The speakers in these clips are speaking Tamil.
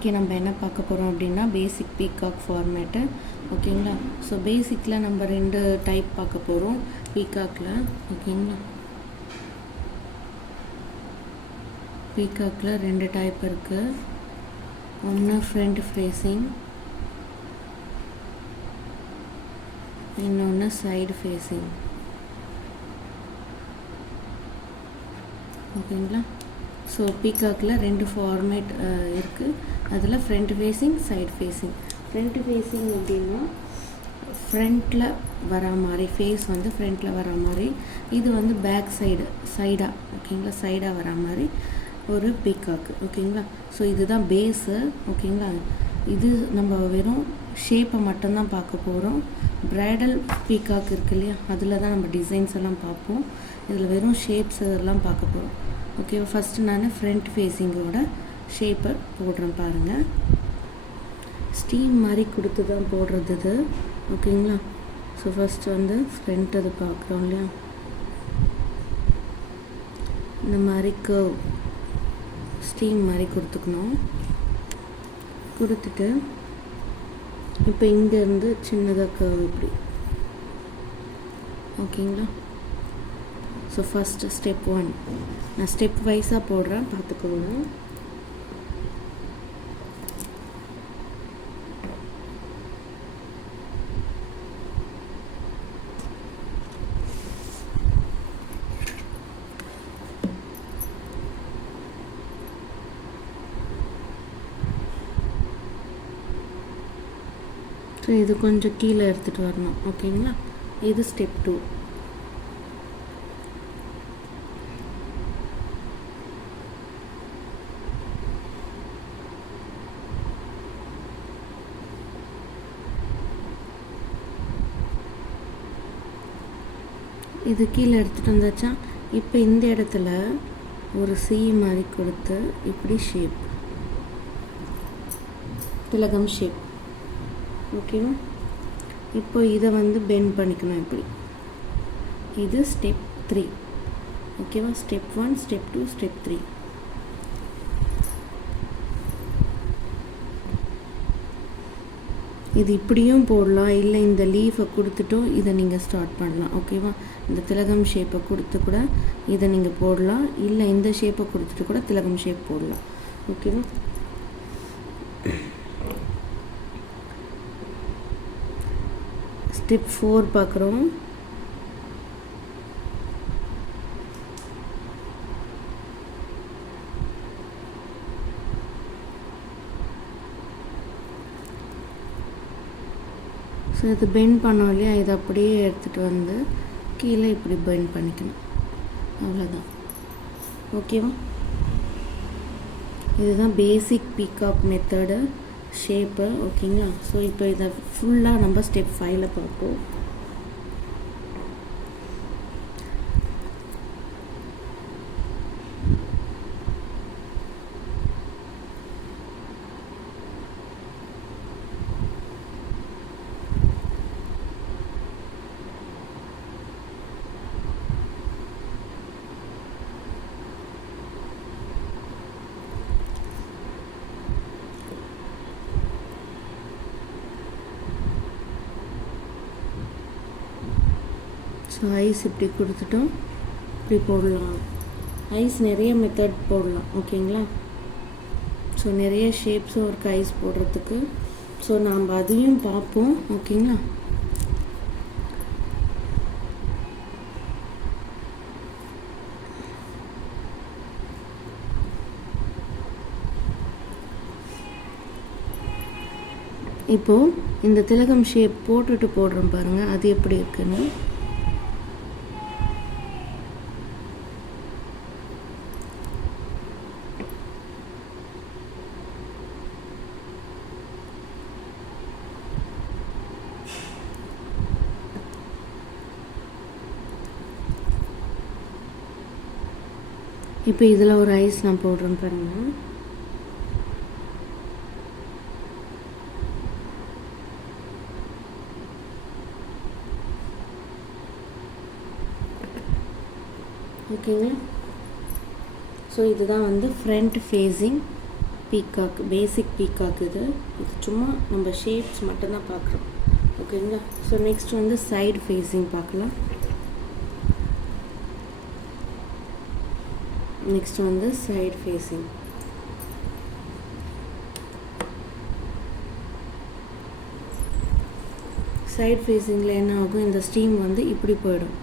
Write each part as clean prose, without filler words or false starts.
இன்றைக்கி நம்ம என்ன பார்க்க போகிறோம் அப்படின்னா பேசிக் பீகாக் ஃபார்மேட்டு. ஓகேங்களா? ஸோ பேசிக்கில் நம்ம 2 டைப் பார்க்க போகிறோம் பீகாக்கில். ஓகேங்களா? பீகாக்கில் 2 டைப் இருக்குது. ஒன்று ஃப்ரண்ட் ஃபேஸிங், இன்னொன்று சைடு ஃபேஸிங். ஓகேங்களா? ஸோ பீகாக்கில் 2 ஃபார்மேட் இருக்குது. அதில் front facing, side facing. Front facing அப்படின்னா ஃப்ரண்ட்டில் வர மாதிரி, ஃபேஸ் வந்து ஃப்ரண்ட்டில் வர மாதிரி, இது வந்து பேக் சைடாக ஓகேங்களா, சைடாக வர மாதிரி ஒரு பீகாக்கு. ஓகேங்களா? ஸோ இதுதான் பேஸு. ஓகேங்களா? இது நம்ம வெறும் ஷேப்பை மட்டும்தான் பார்க்க போகிறோம். ப்ரைடல் பீகாக் இருக்கு இல்லையா, அதில் தான் நம்ம டிசைன்ஸ் எல்லாம் பார்ப்போம். இதில் வெறும் ஷேப்ஸ் எல்லாம் பார்க்க போகிறோம். ஓகே, ஃபஸ்ட்டு நான் ஃப்ரண்ட் ஃபேஸிங்கோட ஷேப்பை போடுறேன் பாருங்கள். ஸ்டீம் மாதிரி கொடுத்து தான் போடுறது இது. ஓகேங்களா? ஸோ ஃபஸ்ட்டு வந்து ஃப்ரண்ட் அது பார்க்குறோம் இல்லையா, இந்த மாதிரி கர்வ் ஸ்டீம் மாதிரி கொடுத்துக்கணும். கொடுத்துட்டு இப்போ இங்கேருந்து சின்னதாக கர்வ் இப்படி. ஓகேங்களா? ஸோ ஃபஸ்ட்டு ஸ்டெப் 1 நான் ஸ்டெப் வைஸாக போடுறேன், பார்த்துக்கோங்க. ஸோ இது கொஞ்சம் கீழே எடுத்துகிட்டு வரணும். ஓகேங்களா? இது ஸ்டெப் 2. இது கீழே எடுத்துகிட்டு வந்தாச்சா, இப்போ இந்த இடத்துல ஒரு சி மாதிரி கொடுத்து இப்படி ஷேப், திலகம் ஷேப். ஓகேவா? இப்போ இதை வந்து பெண்ட் பண்ணிக்கணும் இப்படி. இது ஸ்டெப் 3. ஓகேவா? Step 1, step 2, step 3. இது இப்படியும் போடலாம், இல்லை இந்த லீஃபை கொடுத்துட்டும் இதை நீங்கள் ஸ்டார்ட் பண்ணலாம். ஓகேவா? இந்த திலகம் ஷேப்பை கொடுத்து கூட இதை நீங்கள் போடலாம், இல்லை இந்த ஷேப்பை கொடுத்துட்டு கூட திலகம் ஷேப் போடலாம். ஓகேவா? ஸ்டெப் 4 பார்க்குறோம். ஸோ இது பெண்ட் பண்ணோம் இல்லையா, இதை அப்படியே எடுத்துகிட்டு வந்து கீழே இப்படி பெண்ட் பண்ணிக்கணும். அவ்வளோதான். ஓகேவா? இதுதான் பேசிக் பீகாக் மெத்தடு ஷேப்பு. ஓகேங்களா? ஸோ இப்போ இதை ஃபுல்லாக நம்ம ஸ்டெப் 5ல் பார்ப்போம். ஸோ ஐஸ் இப்படி கொடுத்துட்டோம், இப்படி போடலாம். ஐஸ் நிறைய மெத்தட் போடலாம். ஓகேங்களா? ஸோ நிறைய ஷேப்ஸும் இருக்குது ஐஸ் போடுறதுக்கு. ஸோ நாம் அதையும் பார்ப்போம். ஓகேங்களா? இப்போது இந்த திலகம் ஷேப் போட்டுட்டு போடுறோம் பாருங்கள், அது எப்படி இருக்குன்னு. இப்போ இதில் ஒரு ஐஸ் நான் போடுறேன் பாருங்கள். ஓகேங்களா. ஸோ இதுதான் வந்து ஃப்ரண்ட் ஃபேஸிங். பீகாக், பேசிக் பீகாக் இது சும்மா நம்ம ஷேப்ஸ் மட்டும்தான் பார்க்குறோம். ஓகேங்களா. ஸோ நெக்ஸ்ட் வந்து சைடு ஃபேஸிங் பார்க்கலாம். நெக்ஸ்ட் வந்து சைடு ஃபேஸிங். சைடு ஃபேஸிங்கில் என்ன ஆகும், இந்த ஸ்டீம் வந்து இப்படி போயிடும்.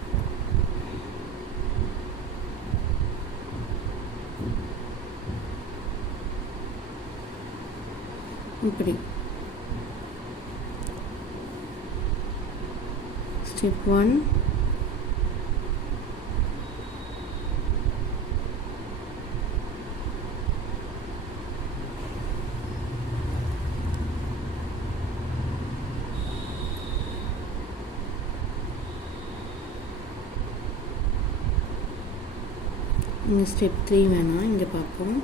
இப்படி ஸ்டெப் 1, இங்கே ஸ்டெப் 3 வேணாம், இங்கே பார்ப்போம்.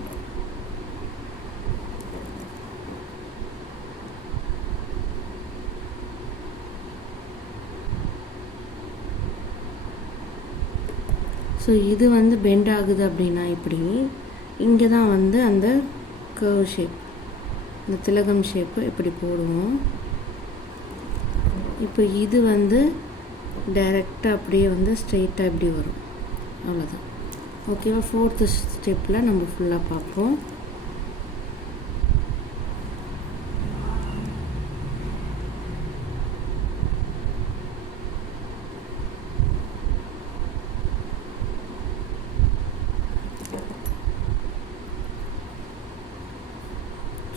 ஸோ இது வந்து பெண்ட் ஆகுது அப்படின்னா இப்படி இங்கே தான் வந்து அந்த கர்வ் ஷேப், இந்த திலகம் ஷேப்பு இப்படி போடுவோம். இப்போ இது வந்து டைரெக்டாக அப்படியே வந்து ஸ்ட்ரெயிட்டாக இப்படி வரும். அவ்வளோதான். ஓகேவா. 4th ஸ்டெப்பில் நம்ம ஃபுல்லாக பார்ப்போம்.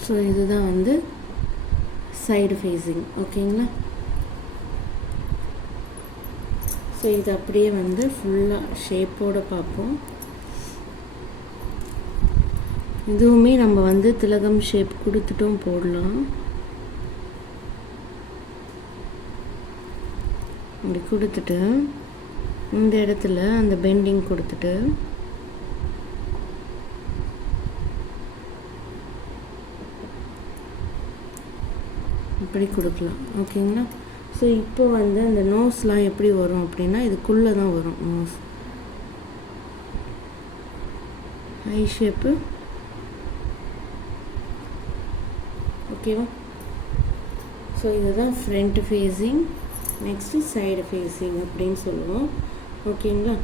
ஸோ இதுதான் வந்து சைடு ஃபேஸிங். ஓகேங்களா. ஸோ இது அப்படியே வந்து ஃபுல்லாக ஷேப்போடு பார்ப்போம். இதுவுமே நம்ம வந்து திலகம் ஷேப் கொடுத்துட்டும் போடலாம். இப்படி கொடுத்துட்டு இந்த இடத்துல அந்த பெண்டிங் கொடுத்துட்டு இப்படி கொடுக்கலாம். ஓகேங்களா. ஸோ இப்போ வந்து அந்த நோஸ்லாம் எப்படி வரும் அப்படின்னா இதுக்குள்ளே தான் வரும் நோஸ். ஐ ஷேப்பு. ஓகேவா. ஸோ இதுதான் front facing. Next side facing அப்படின்னு சொல்லுவோம். ஓகேங்களா.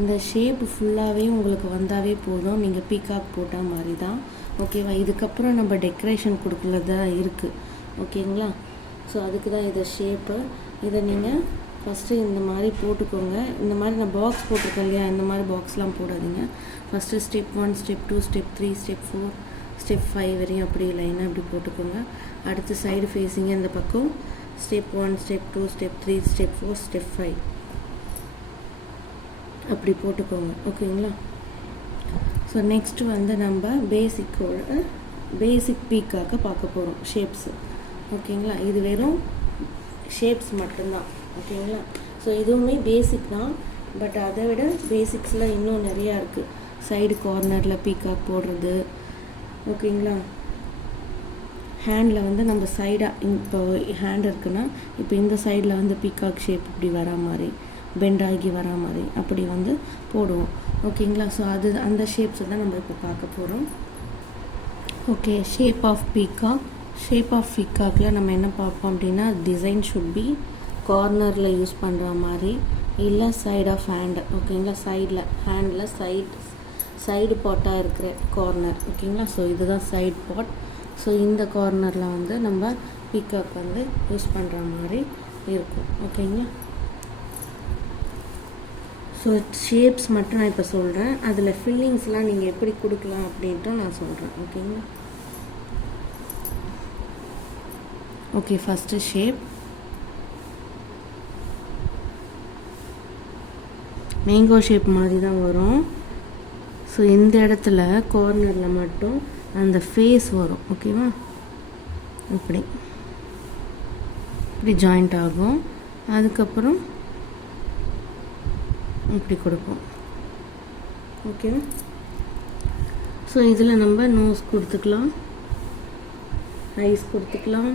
இந்த ஷேப் ஃபுல்லாகவே உங்களுக்கு வந்தாவே போதும், நீங்கள் பீகாக் போட்டால் மாதிரி தான். ஓகேவா. இதுக்கப்புறம் நம்ம டெக்கரேஷன் கொடுக்கலதா இருக்குது. ஓகேங்களா. ஸோ அதுக்கு தான் இதை ஷேப்பு. இதை நீங்கள் ஃபஸ்ட்டு இந்த மாதிரி போட்டுக்கோங்க. இந்த மாதிரி நான் பாக்ஸ் போட்டிருக்கேன் இல்லையா, இந்த மாதிரி பாக்ஸ்லாம் போடாதீங்க. First step 1, step 2, step 3, step 4, step 5 வரையும் அப்படி லைனாக இப்படி போட்டுக்கோங்க. அடுத்து சைடு ஃபேஸிங்க இந்த பக்கம் step 1, step 2, step 3, step 4, step 5 அப்படி போட்டுக்கோங்க. ஓகேங்களா. ஸோ நெக்ஸ்ட்டு வந்து நம்ம பேசிக் பீக்காக பார்க்க போகிறோம். ஷேப்ஸு. ஓகேங்களா. இது வெறும் ஷேப்ஸ் மட்டும்தான். ஓகேங்களா. ஸோ இதுவுமே பேசிக் தான், பட் அதை விட பேசிக்ஸில் இன்னும் நிறையா இருக்குது. சைடு கார்னரில் பீக்காக் போடுறது. ஓகேங்களா. ஹேண்டில் வந்து நம்ம சைடாக இப்போ ஹேண்ட் இருக்குன்னா இப்போ இந்த சைடில் வந்து பீக்காக் ஷேப் இப்படி வரா மாதிரி, பெண்ட் ஆகி வரா மாதிரி அப்படி வந்து போடுவோம். ஓகேங்களா. ஸோ அந்த ஷேப்ஸை தான் நம்ம இப்போ பார்க்க போகிறோம். Okay. Shape of peacock. Shape of பீகாக்கில் நம்ம என்ன பார்ப்போம் அப்படின்னா, டிசைன் ஷுட் பி கார்னரில் யூஸ் பண்ணுற மாதிரி, இல்லை சைட் ஆஃப் ஹேண்டு. ஓகேங்களா. ஹேண்டில் சைடு பாட்டாக இருக்கிற கார்னர். ஓகேங்களா. ஸோ இதுதான் சைடு பாட். ஸோ இந்த கார்னரில் வந்து நம்ம பீகாக் வந்து யூஸ் பண்ணுற மாதிரி இருக்கும். ஓகேங்களா. ஸோ ஷேப்ஸ் மட்டும் நான் இப்போ சொல்கிறேன். அதில் ஃபில்லிங்ஸ்லாம் நீங்கள் எப்படி கொடுக்கலாம் அப்படின்ட்டு நான் சொல்கிறேன். ஓகேங்களா. Okay. First shape mango shape மாதிரி தான் வரும். ஸோ இந்த இடத்துல கார்னரில் மட்டும் அந்த ஃபேஸ் வரும். ஓகேவா. இப்படி ஜாயிண்ட் ஆகும். அதுக்கப்புறம் இப்படி கொடுப்போம். ஓகேவா. ஸோ இதில் நம்ம நோஸ் கொடுத்துக்கலாம், ஐஸ் கொடுத்துக்கலாம்.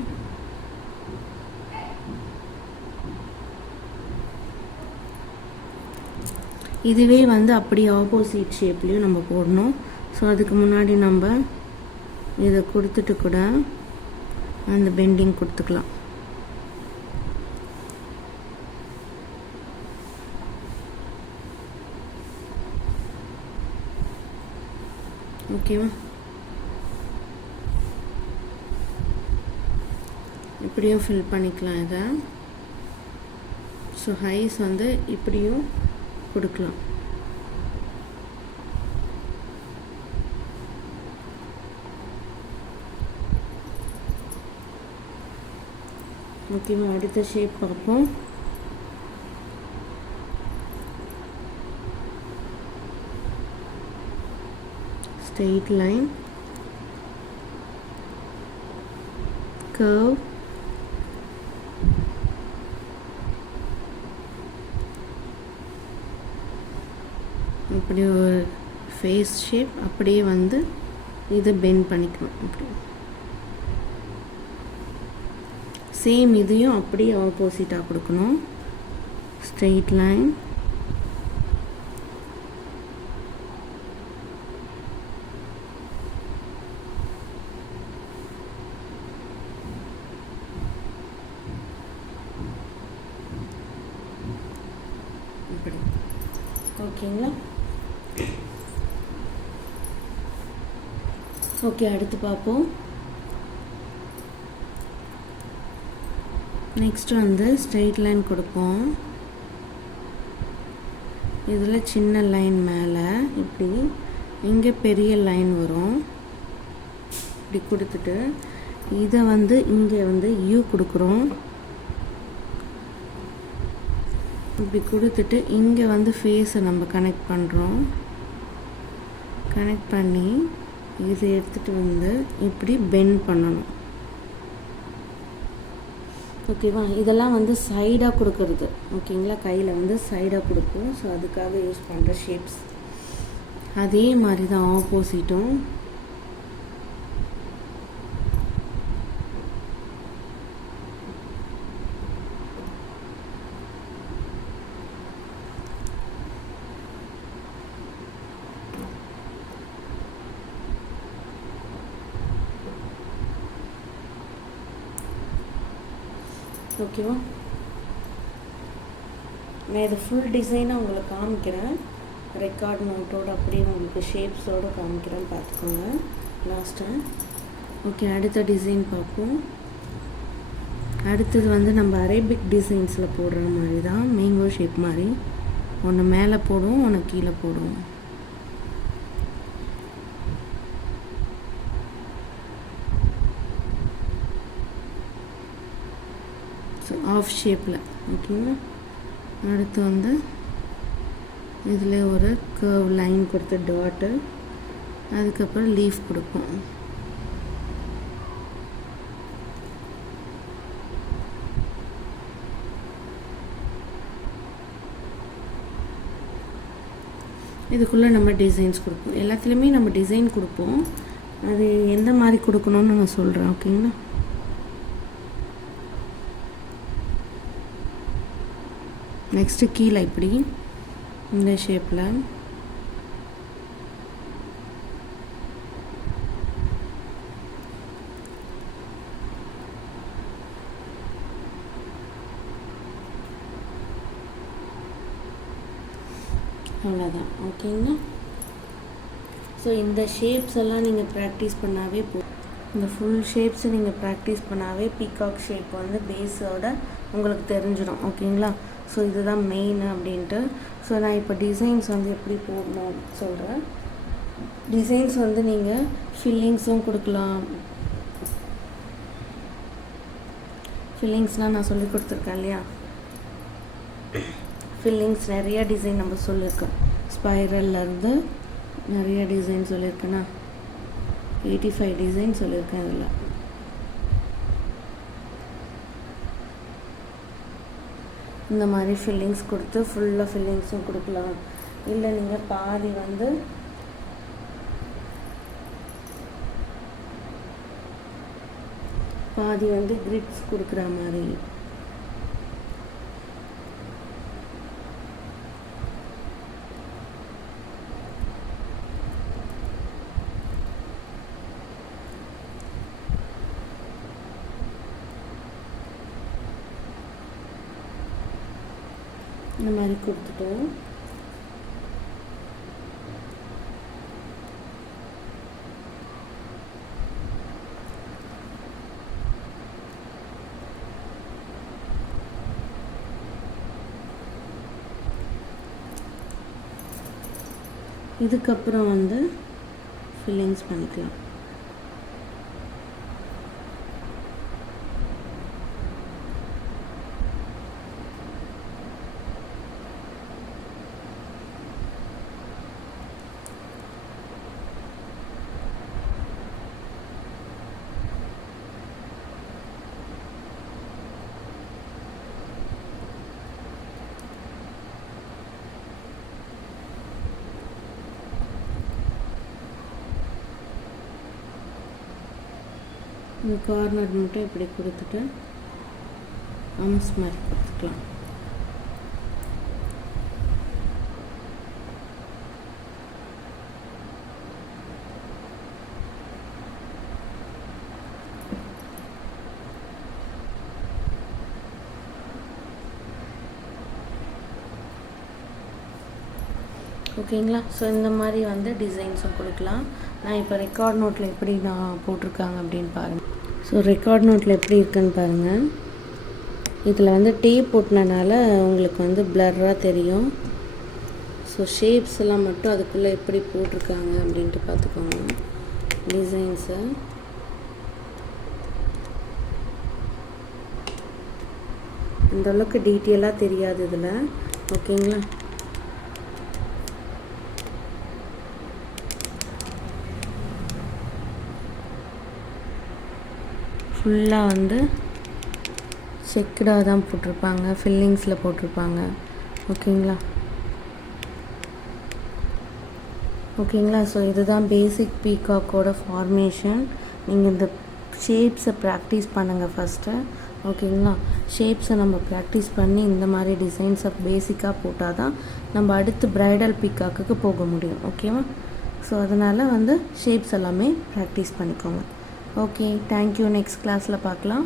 இதுவே வந்து அப்படி ஆப்போசிட் ஷேப்லேயும் நம்ம போடணும். ஸோ அதுக்கு முன்னாடி நம்ம இதை கொடுத்துட்டு கூட அந்த பெண்டிங் கொடுத்துக்கலாம். ஓகேவா? இப்படியும் ஃபில் பண்ணிக்கலாம் இதை. ஸோ ஹைஸ் வந்து இப்படியும் கொடுக்கலாம். ஓகேவா? அடுத்த ஷேப் பார்ப்போம். ஸ்ட்ரெயிட் லைன், curve, இப்படி ஒரு ஃபேஸ் ஷேப். அப்படியே வந்து இதை பெண்ட் பண்ணிக்கணும். இப்படி சேம் இதையும் அப்படியே ஆப்போசிட்டாக கொடுக்கணும். ஸ்ட்ரெயிட் லைன், இப்படி. ஓகேங்களா? ஓகே, அடுத்து பார்ப்போம். நெக்ஸ்ட் வந்து ஸ்ட்ரெயிட் லைன் கொடுப்போம். இதில் சின்ன லைன் மேலே இப்படி, இங்கே பெரிய லைன் வரும். இப்படி கொடுத்துட்டு இதை வந்து இங்கே வந்து யூ கொடுக்குறோம். இப்படி கொடுத்துட்டு இங்கே வந்து ஃபேஸை நம்ம கனெக்ட் பண்ணுறோம். கனெக்ட் பண்ணி இதை எடுத்துகிட்டு வந்து இப்படி பெண்ட் பண்ணணும். ஓகேவா? இதெல்லாம் வந்து சைடாக கொடுக்கறது. ஓகேங்களா? கையில் வந்து சைடாக கொடுப்போம். ஸோ அதுக்காக யூஸ் பண்ணுற ஷேப்ஸ். அதே மாதிரி தான் ஆப்போசிட்டும். ஓகேவா? நான் இது ஃபுல் டிசைனாக உங்களுக்கு காமிக்கிறேன். ரெக்கார்ட் நோட்டோடு அப்படியே உங்களுக்கு ஷேப்ஸோடு காமிக்கிறேன்னு பார்த்துக்கோங்க லாஸ்ட்டு. ஓகே, அடுத்த டிசைன் பார்ப்போம். அடுத்தது வந்து நம்ம அரேபிக் டிசைன்ஸில் போடுற மாதிரி தான். மேங்கோ ஷேப் மாதிரி ஒன்று மேலே போடுவோம், ஒன்று கீழே போடுவோம். ஸோ ஆஃப் ஷேப்பில். ஓகேங்களா? அடுத்து வந்து இதில் ஒரு கர்வ் லைன் கொடுத்து டாட்டு, அதுக்கப்புறம் லீஃப் கொடுப்போம். இதுக்குள்ளே நம்ம டிசைன்ஸ் கொடுப்போம். எல்லாத்துலேயுமே நம்ம டிசைன் கொடுப்போம். அது எந்த மாதிரி கொடுக்கணும்னு நான் சொல்கிறேன். ஓகேங்களா? நெக்ஸ்ட்டு கீழே இப்படி இந்த ஷேப்பில் அவ்வளோதான். ஓகேங்களா? ஸோ இந்த ஷேப்ஸ் எல்லாம் நீங்கள் ப்ராக்டிஸ் பண்ணாவே இந்த ஃபுல் ஷேப்ஸை நீங்கள் ப்ராக்டிஸ் பண்ணாவே பீகாக் ஷேப் வந்து பேஸோட உங்களுக்கு தெரிஞ்சிடும். ஓகேங்களா? ஸோ இதுதான் மெயின் அப்படின்ட்டு. ஸோ நான் இப்போ டிசைன்ஸ் வந்து எப்படி போடணும் சொல்கிறேன். டிசைன்ஸ் வந்து நீங்கள் ஃபில்லிங்ஸும் கொடுக்கலாம். ஃபில்லிங்ஸ்னால் நான் சொல்லி கொடுத்துருக்கேன் இல்லையா? ஃபில்லிங்ஸ் நிறைய டிசைன் நம்ம சொல்லியிருக்கோம். ஸ்பைரல்லேருந்து நிறைய டிசைன் சொல்லியிருக்கேன்னா 85 டிசைன் சொல்லியிருக்கேன். இதில் இந்த மாதிரி ஃபில்லிங்ஸ் கொடுத்து ஃபுல்லாக ஃபில்லிங்ஸும் கொடுக்கலாம். இல்லை நீங்கள் பாதி வந்து கிரிட்ஸ் கொடுக்குற மாதிரி. இந்த மாதிரி கொடுத்துட்டு இதுக்கப்புறம் வந்து ஃபில்லிங்ஸ் பண்ணிக்கலாம். இந்த கார்னர் மட்டும் இப்படி கொடுத்துட்டு அம்ஸ் மாதிரி கொடுத்துக்கலாம். ஓகேங்களா? ஸோ இந்த மாதிரி வந்து டிசைன்ஸும் கொடுக்கலாம். நான் இப்போ ரெக்கார்ட் நோட்டில் எப்படி நான் போட்டிருக்காங்க அப்படின்னு பாருங்கள். ஸோ ரெக்கார்ட் நோட்டில் எப்படி இருக்குன்னு பாருங்கள். இதில் வந்து டேப் போட்டினால உங்களுக்கு வந்து பிளர்ராக தெரியும். ஸோ ஷேப்ஸ் எல்லாம் மட்டும் அதுக்குள்ளே எப்படி போட்டிருக்காங்க அப்படின்ட்டு பார்த்துக்கோங்க. டிசைன்ஸை அந்தளவுக்கு டீட்டெயிலாக தெரியாது இதில். ஓகேங்களா? ஃபுல்லாக வந்து செக்குடாக தான் போட்டிருப்பாங்க, ஃபில்லிங்ஸில் போட்டிருப்பாங்க. ஓகேங்களா? ஸோ இதுதான் பேசிக் பீகாக்கோட ஃபார்மேஷன். நீங்கள் இந்த ஷேப்ஸை ப்ராக்டிஸ் பண்ணுங்கள் ஃபஸ்ட்டு. ஓகேங்களா? ஷேப்ஸை நம்ம ப்ராக்டிஸ் பண்ணி இந்த மாதிரி டிசைன்ஸை பேசிக்காக போட்டால் தான் நம்ம அடுத்து ப்ரைடல் பீகாக்குக்கு போக முடியும். ஓகேவா? ஸோ அதனால் வந்து ஷேப்ஸ் எல்லாமே ப்ராக்டிஸ் பண்ணிக்கோங்க. Okay, thank you. நெக்ஸ்ட் கிளாஸில் பார்க்கலாம்.